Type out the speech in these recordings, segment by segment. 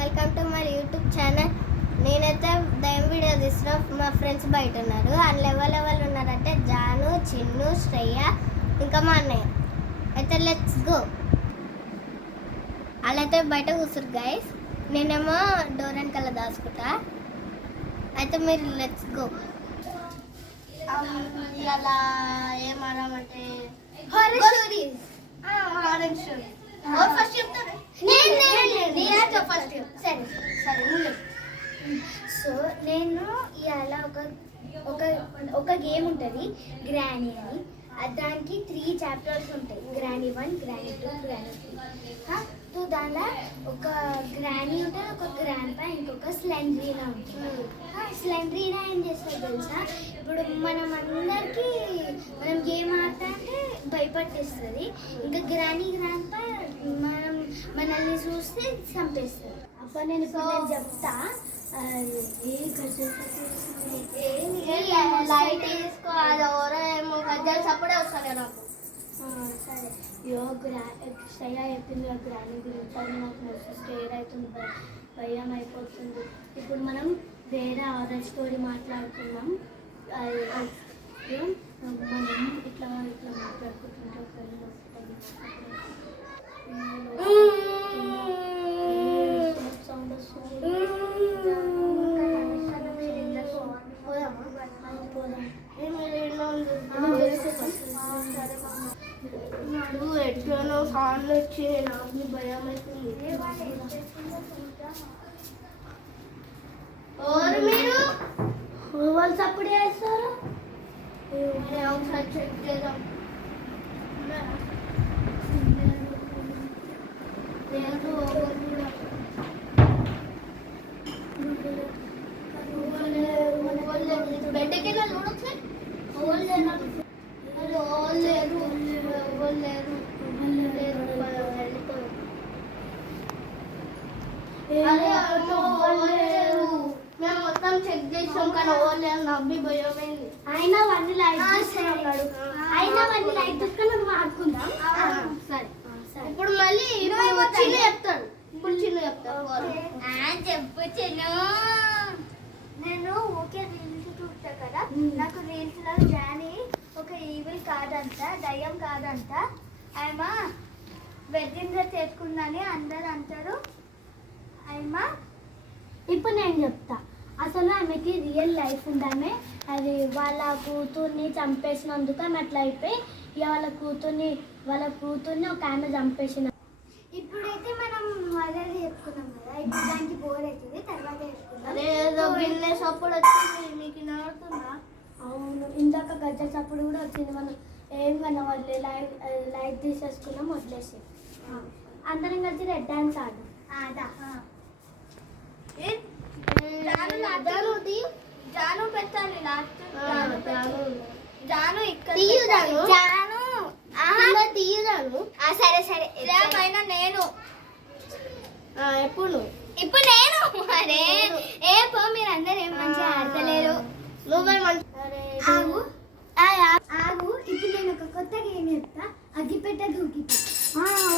Welcome to my YouTube channel. నేనైతే దయం video తీసిన మా ఫ్రెండ్స్ బయట ఉన్నారు. అందులో ఎవరు ఉన్నారంటే జాను, చిన్ను, శ్రేయ, ఇంకా మా అన్నయ్య. అయితే లెట్స్ గో. వాళ్ళైతే బయట కూర్చురు గైస్. నేనేమో డోర్ వెనకాల దాచుకుంటా. అయితే మీరు లెట్స్ గో. ఇలా ఏమన్నామంటే హారర్ స్టోరీస్. ఫస్ట్ చెప్తాను. సో నేను ఇవాళ ఒక గేమ్ ఉంటుంది గ్రానీ అని. దానికి 3 చాప్టర్స్ ఉంటాయి. Granny 1, granny 2, granny 3. సో దానిలో ఒక గ్రానీ ఉంటుంది, ఒక గ్రాండ్ పా, ఇంకొక స్లెండ్రీనా ఉంటుంది. స్లెండ్రీనా ఏం చేస్తుంది తెలుసా? ఇప్పుడు మనం గేమ్ ఆడతా అంటే భయపట్టిస్తుంది. ఇంకా గ్రాండ్ పా మనల్ని చూస్తే చంపేస్తుంది. అప్పుడు నేను చెప్తా. లైట్ తీసుకోవాలి. ఏమో గజ్జలు సప్పుడే వస్తాయి నాకు. సరే, శ్రేయ చెప్పింది గ్రానీ గురించి. అది నాకు మస్తు స్కేర్ అవుతుంది, భయం అయిపోతుంది. ఇప్పుడు మనం వేరే హారర్ స్టోరీ మాట్లాడుతున్నాం. మనం ఇట్లా మాట్లాడుకుంటుంటే సౌండ్ వస్తుంది. ఎట్లనో సార్లు వచ్చి నాకు భయం అవుతుంది. మీరు వాళ్ళు సప్పుడు చేస్తారు. ఒకసారి చెక్ చేద్దాం. బెడ్కి చూడొచ్చు. మేము మొత్తం చెక్ చేసాం కానీ ఓవర్లేదు. నవ్వి భయమైంది. అయినా అవన్నీ లైట్ తీసుకున్నాడు. మనం ఆడుకుందాం. సరే, ఇప్పుడు మళ్ళీ చిన్న చెప్తాడు. చెప్పు చిన్న. నేను రీల్స్ చూస్తా కదా. నాకు రీల్స్ లో జానీ ఒక ఈవిల్ కాదంట, దయ్యం కాదంట. ఆమె వెడ్డింగ్ డ్రెస్ చేసుకుందని అందరు అంటారు. ఇప్పుడు నేను చెప్తా. అసలు ఆమెకి రియల్ లైఫ్ ఉందామె. అది వాళ్ళ కూతుర్ని చంపేసినందుకు ఆమె అట్లా అయిపోయి ఇక వాళ్ళ కూతుర్ని ఒక ఆమె చంపేసిన. ఇప్పుడైతే మనం మొదలు చెప్పుకున్నాం కదా. ఇప్పుడు దానికి బోర్ అవుతుంది, తర్వాత వచ్చింది. మీకు నడుతుందా? అవును, ఇందాక గజ్జ చప్పుడు కూడా వచ్చింది. మనం ఏం కన్నా వదిలే లైట్ తీసేసుకున్నాం, వదిలేసి అందరం కలిసి రెడ్ డాన్స్ ఆడదాం. జాను పెట్టాలి. జాను ఇక్కడ సరే పైన నేను ఎప్పుడు నేను అరే మీరు అందరు ఏం మంచిగా ఆడతలేరు. నువ్వే మంచి. ఆగు, ఇప్పుడు నేను ఒక కొత్త గేమ్ చెప్తా. అగ్గిపెట్ట దూకిపెట్ట.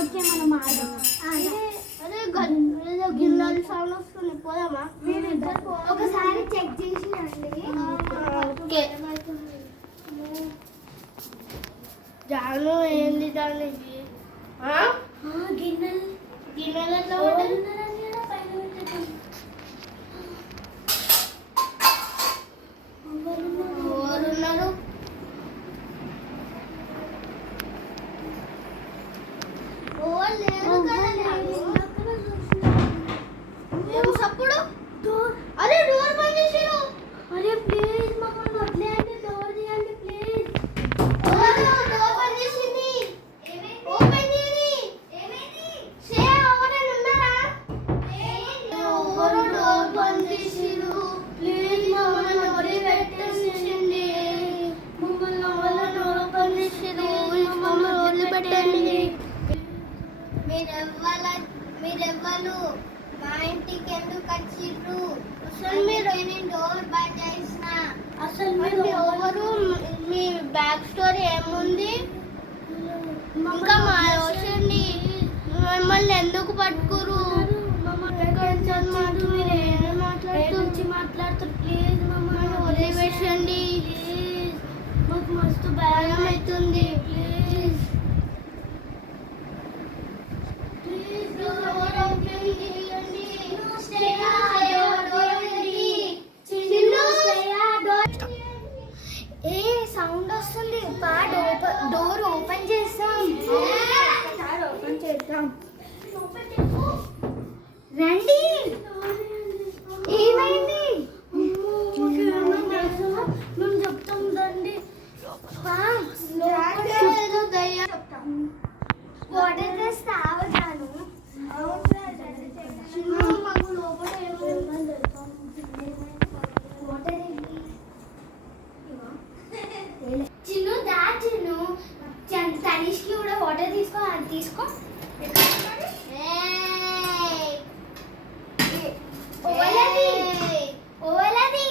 ఓకే, మనం ఆడదాం. అదే గిన్నెలు సౌండ్ వస్తుంది. పోదామా? ఒకసారి చెక్ చేసి రండి. జాను ఏంది దానికి? గిన్నెలలో ఎవరున్నారు? సప్పుడు. అరే డోర్ బంద్ చేసిరు. అరే ప్లీజ్ మమ్మల్ని వదిలేయండి, డోర్ తీయండి ప్లీజ్. డోర్ బంద్ చేసింది. ఓపెన్ చేయండి. ఉన్నారా? ఎవరు డోర్ బంద్ చేసిరు? ప్లీజ్ మమ్మల్ని వదిలిపెట్టేసింది. మమ్మల్ని ఓపెన్ చేసిరు. మమ్మల్ని వదిలిపెట్టండి. మీరెవ్వరు మా ఇంటికి ఎందుకు వచ్చిర్రు? అసలు మీరు నేను డోర్ బంద్ చేసిన. అసలు మీరు ఎవరు? మీ బ్యాక్ స్టోరీ ఏముంది? ఇంకా మా యోచండి మిమ్మల్ని ఎందుకు పట్టుకురు? భయం అవుతుంది. ప్లీజ్ ప్లీజ్ డోర్ ఓపెన్ చేయండి. Shreya door open Chinnu Shreya door. ఏ సౌండ్ వస్తుంది, డోర్ ఓపెన్ చేస్తాం. ఓపెన్ చేద్దాం, రండి. ఏమైంది? మేము చెప్తాం రండి. వాటర్ తెస్తే ఆవుతాను. మాకు లోపల చిన్ను దా చిన్ను, తనిష్కి కూడా వాటర్ తీసుకో. అది తీసుకో. ఓవలది ఓవలది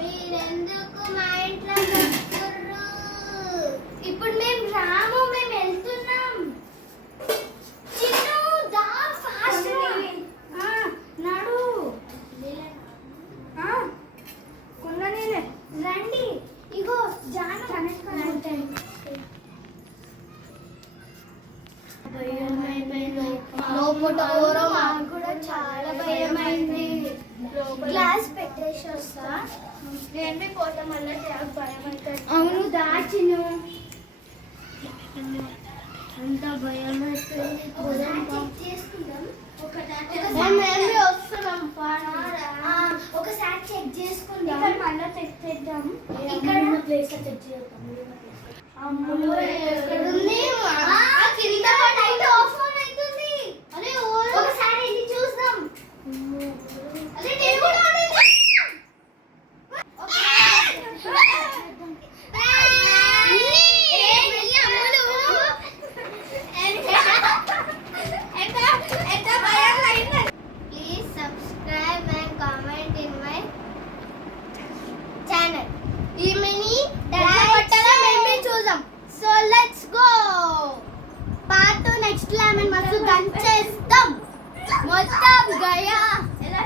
మీరెందుకు మా ఇంట్లో వస్తుర్రు? ఇప్పుడు మేము రాము, మేము వెళ్తున్నాం. చిన్ను దా ఫాస్ట్ నడు. రండి, ఇగో జాను కనెక్ట్. లోపల ఎవరో మాకు కూడా చాలా భయమైంది. గ్లాస్ పెట్టేసి వస్తా. నేను పోతాం అన్న భయం అవుతుంది. అవును దాచిను, అంత భయం అవుతుంది. చేసుకుందాం. మేము వస్తున్నాం. ఒకసారి చెక్ చేసుకుందాం. మళ్ళీ చెక్ చేద్దాం. ఇక్కడ ప్లేస్ చెక్ చేద్దాం. ఎక్కడుంది? కింద లైట్ ఆఫ్ ఆన్ అవుతుంది. అరే ఒకసారి వెళ్ళి చూద్దాం. అరే నేను కూడా Please subscribe and comment in my channel. ఈమెని కొట్టగా మేమే చూసాం. So let's go. Part 2 next లో ఆమె మస్తు దంచేస్తాం. మొత్తం గయా ఎలా